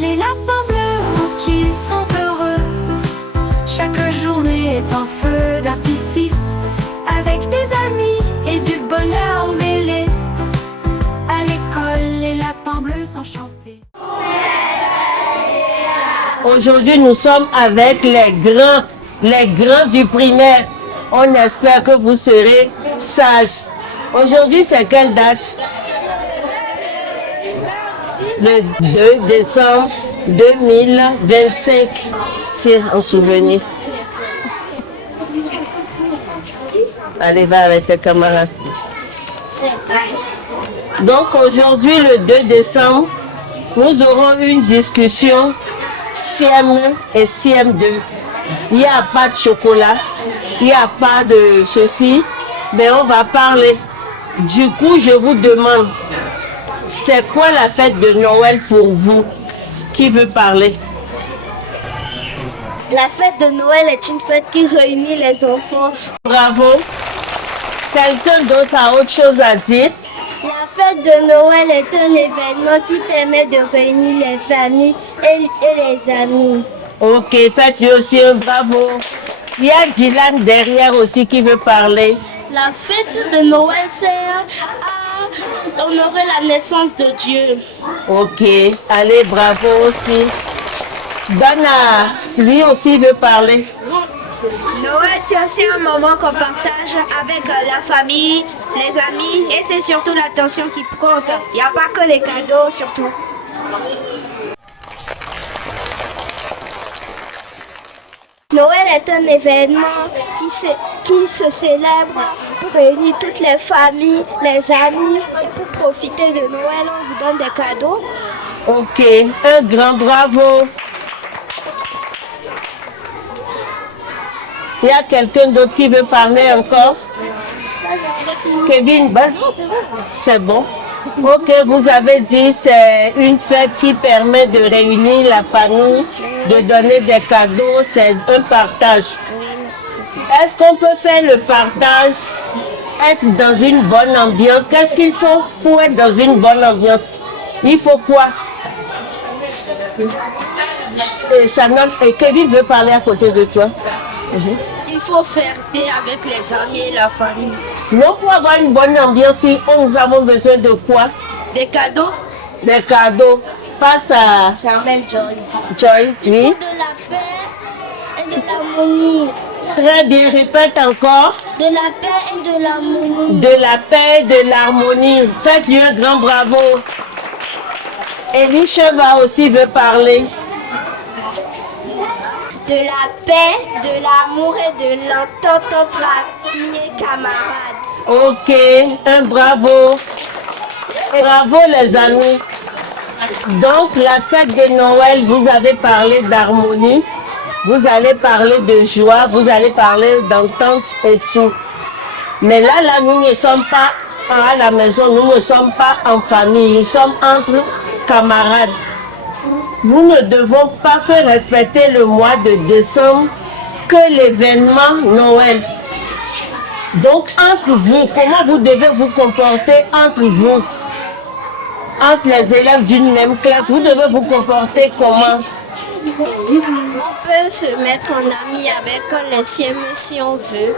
Les lapins bleus qui sont heureux. Chaque journée est un feu d'artifice, avec des amis et du bonheur mêlé. À l'école, les lapins bleus sont chantés. Aujourd'hui, nous sommes avec les grands du primaire. On espère que vous serez sages. Aujourd'hui, c'est quelle date? Le 2 décembre 2025. C'est un souvenir. Allez, va avec tes camarades. Donc aujourd'hui, le 2 décembre, nous aurons une discussion CM1 et CM2. Il n'y a pas de chocolat, il n'y a pas de ceci, mais on va parler. Du coup, je vous demande, c'est quoi la fête de Noël pour vous? Qui veut parler? La fête de Noël est une fête qui réunit les enfants. Bravo. Quelqu'un d'autre a autre chose à dire? La fête de Noël est un événement qui permet de réunir les familles et les amis. Ok, faites-lui aussi un bravo. Il y a Dylan derrière aussi qui veut parler. La fête de Noël sert à honorer la naissance de Dieu. Ok, allez, bravo aussi. Dana, lui aussi veut parler. Noël, c'est aussi un moment qu'on partage avec la famille, les amis et c'est surtout l'attention qui compte. Il n'y a pas que les cadeaux, surtout. Noël est un événement qui se célèbre pour réunir toutes les familles, les amis. Pour profiter de Noël, on se donne des cadeaux. Ok, un grand bravo. Il y a quelqu'un d'autre qui veut parler encore? Kevin, c'est bon. Ok, vous avez dit c'est une fête qui permet de réunir la famille, de donner des cadeaux, c'est un partage. Est-ce qu'on peut faire le partage, être dans une bonne ambiance? Qu'est-ce qu'il faut pour être dans une bonne ambiance? Il faut quoi? Shannon et Kevin veut parler à côté de toi. Il faut fêter avec les amis et la famille. Nous, pour avoir une bonne ambiance, nous avons besoin de quoi? Des cadeaux. Des cadeaux. Passe à Charmel Joy. Joy, oui. Il faut de la paix et de l'harmonie. Très bien, répète encore. De la paix et de l'harmonie. De la paix et de l'harmonie. Faites-lui un grand bravo. Elie Cheva aussi veut parler. De la paix, de l'amour et de l'entente entre amis et camarades. Ok, un bravo. Bravo les amis. Donc la fête de Noël, vous avez parlé d'harmonie, vous allez parler de joie, vous allez parler d'entente et tout. Mais là, nous ne sommes pas à la maison, nous ne sommes pas en famille, nous sommes entre camarades. Nous ne devons pas que respecter le mois de décembre que l'événement Noël. Donc, entre vous, comment vous devez vous comporter entre vous? Entre les élèves d'une même classe, vous devez vous comporter comment? On peut se mettre en ami avec les CM si on veut.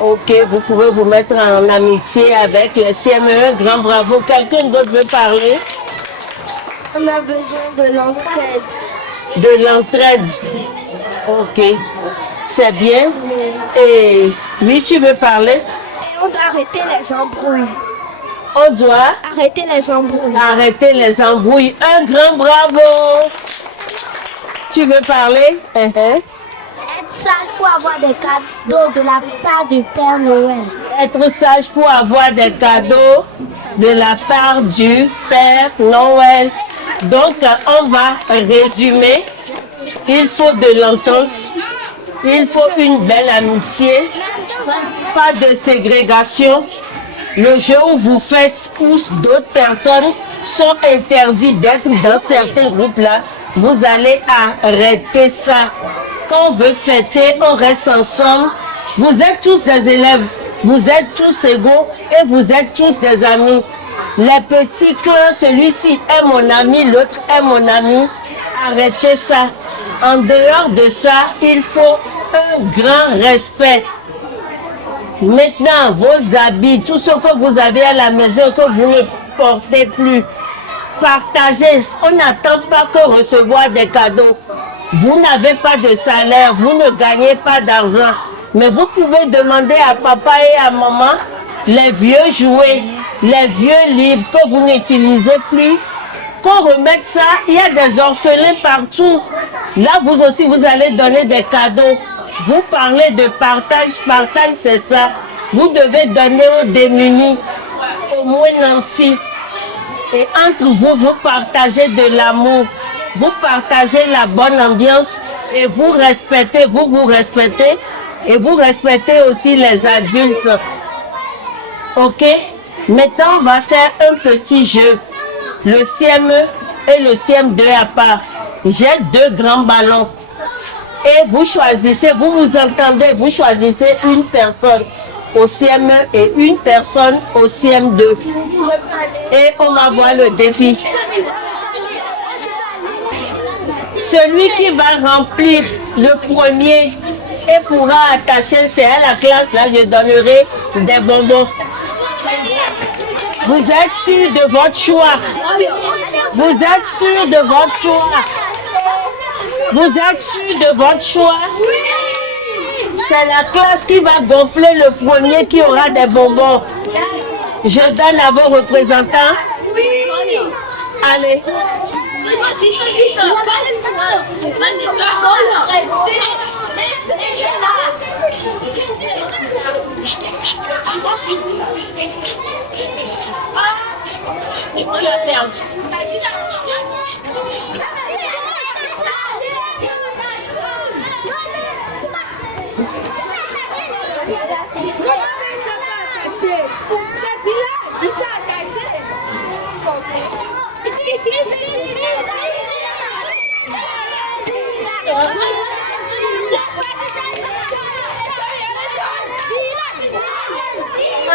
Ok, vous pouvez vous mettre en amitié avec les CM1. Grand bravo. Quelqu'un d'autre veut parler? On a besoin de l'entraide. De l'entraide. Ok, c'est bien. Et oui, tu veux parler? Et on doit arrêter les embrouilles. On doit Arrêter les embrouilles. arrêter les embrouilles. Un grand bravo. Tu veux parler? Être sage pour avoir des cadeaux de la part du Père Noël. Être sage pour avoir des cadeaux de la part du Père Noël. Donc, on va résumer. Il faut de l'entente. Il faut une belle amitié. Pas de ségrégation. Le jeu où vous faites, où d'autres personnes sont interdites d'être dans certains groupes-là, vous allez arrêter ça. Quand on veut fêter, on reste ensemble. Vous êtes tous des élèves, vous êtes tous égaux et vous êtes tous des amis. Les petits clans, celui-ci est mon ami, l'autre est mon ami. arrêter ça. En dehors de ça, il faut un grand respect. Maintenant, vos habits, tout ce que vous avez à la maison que vous ne portez plus, partagez. On n'attend pas que recevoir des cadeaux. Vous n'avez pas de salaire, vous ne gagnez pas d'argent. Mais vous pouvez demander à papa et à maman les vieux jouets, les vieux livres que vous n'utilisez plus. Pour remettre ça, il y a des orphelins partout. Là, vous aussi, vous allez donner des cadeaux. Vous parlez de partage, partage, c'est ça. Vous devez donner aux démunis, aux moins nantis. Et entre vous, vous partagez de l'amour. Vous partagez la bonne ambiance et vous respectez, vous respectez. Et vous respectez aussi les adultes. Ok? Maintenant, on va faire un petit jeu. Le CM1 et le CM2 à part. J'ai 2 grands ballons. Et vous choisissez, vous vous entendez, vous choisissez une personne au CM1 et une personne au CM2. Et on va voir le défi. Celui qui va remplir le premier et pourra attacher, c'est à la classe, là je donnerai des bonbons. Vous êtes sûr de votre choix? Vous êtes sûr de votre choix? Vous êtes sûr de votre choix? C'est la classe qui va gonfler le premier qui aura des bonbons. Je donne à vos représentants. Allez.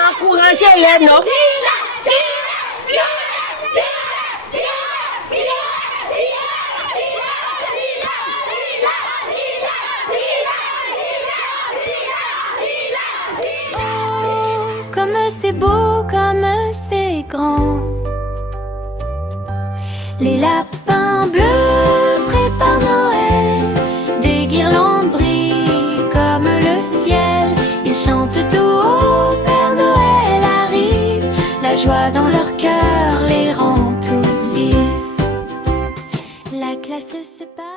Encouragez-les, non? Comme c'est beau, comme c'est grand. Les lapins bleus préparent Noël. Des guirlandes brillent comme le ciel. Ils chantent tout haut, Père Noël arrive. La joie dans leur cœur les rend tous vifs. La classe se bat.